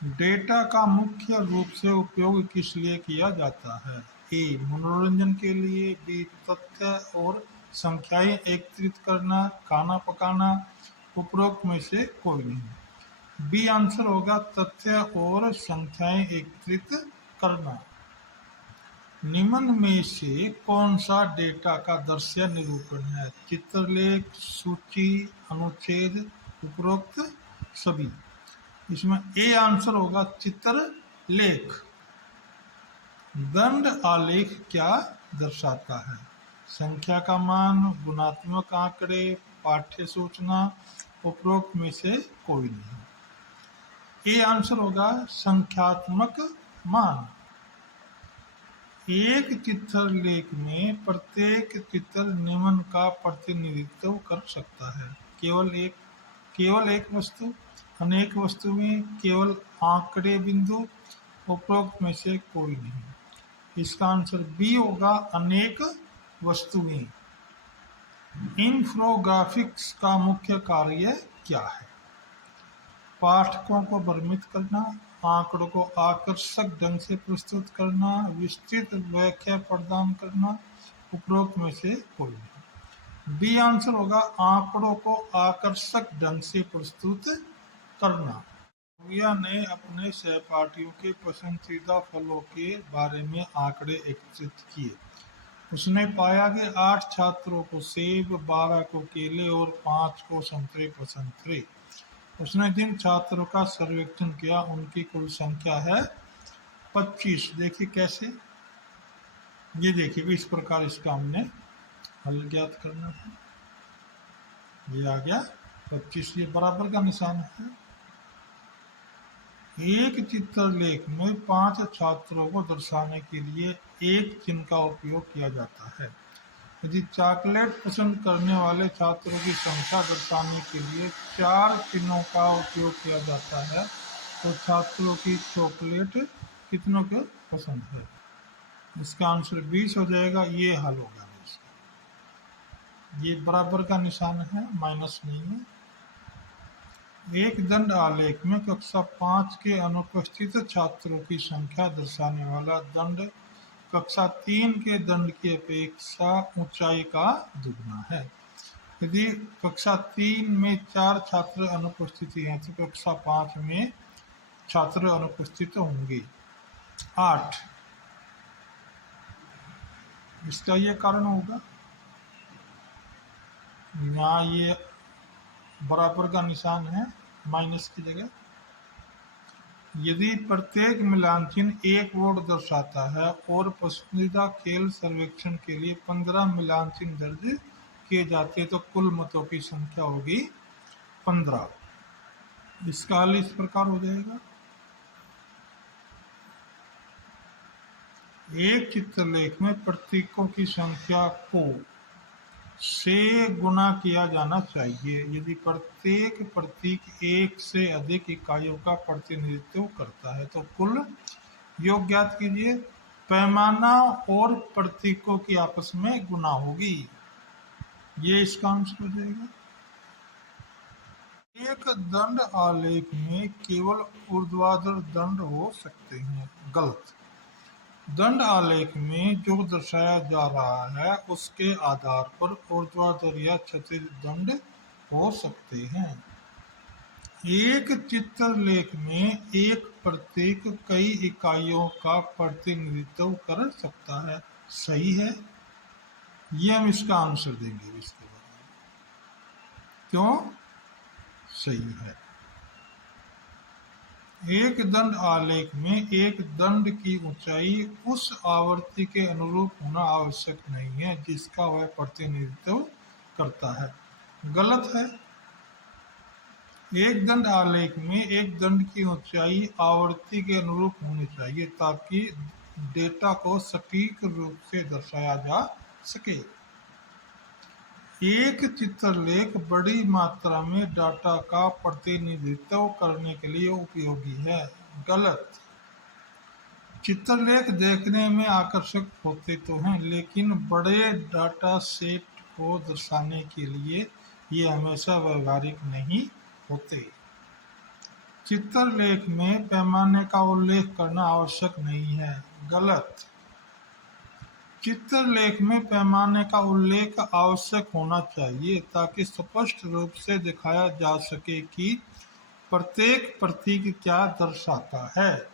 Data का मुख्य रूप से उपयोग किस लिए किया जाता है? ए मनोरंजन के लिए, बी तथ्य और संख्याएं एकत्रित करना, खाना पकाना, उपरोक्त में से कोई नहीं। बी आंसर होगा तथ्य और संख्याएं एकत्रित करना। निम्न में से कौन सा डेटा का दृश्य निरूपण है? चित्रलेख, सूची, अनुच्छेद, उपरोक्त सभी। इसमें ए आंसर होगा चित्रलेख। दंड आलेख क्या दर्शाता है? संख्या का मान, गुणात्मक आंकड़े, पाठ्य सूचना, उपरोक्त में से कोई नहीं। ए आंसर होगा संख्यात्मक मान। एक चित्रलेख में प्रत्येक चित्र निम्न का प्रतिनिधित्व कर सकता है। केवल एक वस्तु, अनेक वस्तुएं, केवल आंकड़े, बिंदु, उपरोक्त में से कोई नहीं। इसका आंसर बी होगा अनेक वस्तुएं। इन्फोग्राफिक्स का मुख्य कार्य क्या है? पाठकों को भ्रमित करना, आंकड़ों को आकर्षक ढंग से प्रस्तुत करना, विस्तृत व्याख्या प्रदान करना, उपरोक्त में से कोई नहीं। बी आंसर होगा आंकड़ों को आकर्षक ढंग से प्रस्तुत करना। भैया ने अपने सहपाठियों के पसंदीदा फलों के बारे में आंकड़े एकत्रित किए। उसने पाया कि 8 छात्रों को सेब, 12 को केले और 5 को संतरे पसंद थे। उसने जिन छात्रों का सर्वेक्षण किया उनकी कुल संख्या है 25। देखिए कैसे, ये देखिए इस प्रकार इसका हमने हल ज्ञात करना है। ये आ गया 25, ये बराबर का निशान है। एक चित्रलेख में 5 छात्रों को दर्शाने के लिए एक चिन्ह का उपयोग किया जाता है। यदि चॉकलेट पसंद करने वाले छात्रों की संख्या दर्शाने के लिए 4 चिन्हों का उपयोग किया जाता है तो छात्रों की चॉकलेट कितनों को पसंद है? इसका आंसर 20 हो जाएगा। ये हल होगा इसका। ये बराबर का निशान है, माइनस नहीं है। एक दंड आलेख में कक्षा 5 के अनुपस्थित छात्रों की संख्या दर्शाने वाला दंड कक्षा 3 के दंड की अपेक्षा ऊंचाई का दुगना है। यदि कक्षा 3 में 4 छात्र अनुपस्थित हैं तो कक्षा 5 में छात्र अनुपस्थित होंगे 8। इसका ये कारण होगा। यहाँ ये बराबर का निशान है, माइनस की जगह। यदि प्रत्येक मिलान चिन्ह एक वोट दर्शाता है और पसंदीदा खेल सर्वेक्षण के लिए 15 मिलान चिन्ह दर्ज किए जाते हैं तो कुल मतों की संख्या होगी 15। इसका हल इस प्रकार हो जाएगा। एक चित्रलेख में प्रतीकों की संख्या को से गुना किया जाना चाहिए यदि प्रत्येक प्रतीक एक से अधिक इकाइयों का प्रतिनिधित्व करता है तो कुल योग ज्ञात कीजिए। पैमाना और प्रतीकों की आपस में गुना होगी। ये इसका आंसर हो जाएगा। एक दंड आलेख में केवल ऊर्ध्वाधर दंड हो सकते हैं। गलत। दंड आलेख में जो दर्शाया जा रहा है उसके आधार पर ऊर्ध्वाधर या क्षैतिज दंड हो सकते हैं। एक चित्रलेख में एक प्रतीक कई इकाइयों का प्रतिनिधित्व कर सकता है। सही है, ये हम इसका आंसर देंगे इसके बाद। क्यों सही है? एक दंड आलेख में एक दंड की ऊंचाई उस आवृत्ति के अनुरूप होना आवश्यक नहीं है जिसका वह प्रतिनिधित्व करता है। गलत है। एक दंड आलेख में एक दंड की ऊंचाई आवृत्ति के अनुरूप होनी चाहिए ताकि डेटा को सटीक रूप से दर्शाया जा सके। एक चित्रलेख बड़ी मात्रा में डाटा का प्रतिनिधित्व करने के लिए उपयोगी है। गलत। चित्रलेख देखने में आकर्षक होते तो हैं लेकिन बड़े डाटा सेट को दर्शाने के लिए ये हमेशा व्यवहारिक नहीं होते। चित्रलेख में पैमाने का उल्लेख करना आवश्यक नहीं है। गलत। चित्रलेख में पैमाने का उल्लेख आवश्यक होना चाहिए ताकि स्पष्ट रूप से दिखाया जा सके कि प्रत्येक प्रतीक क्या दर्शाता है।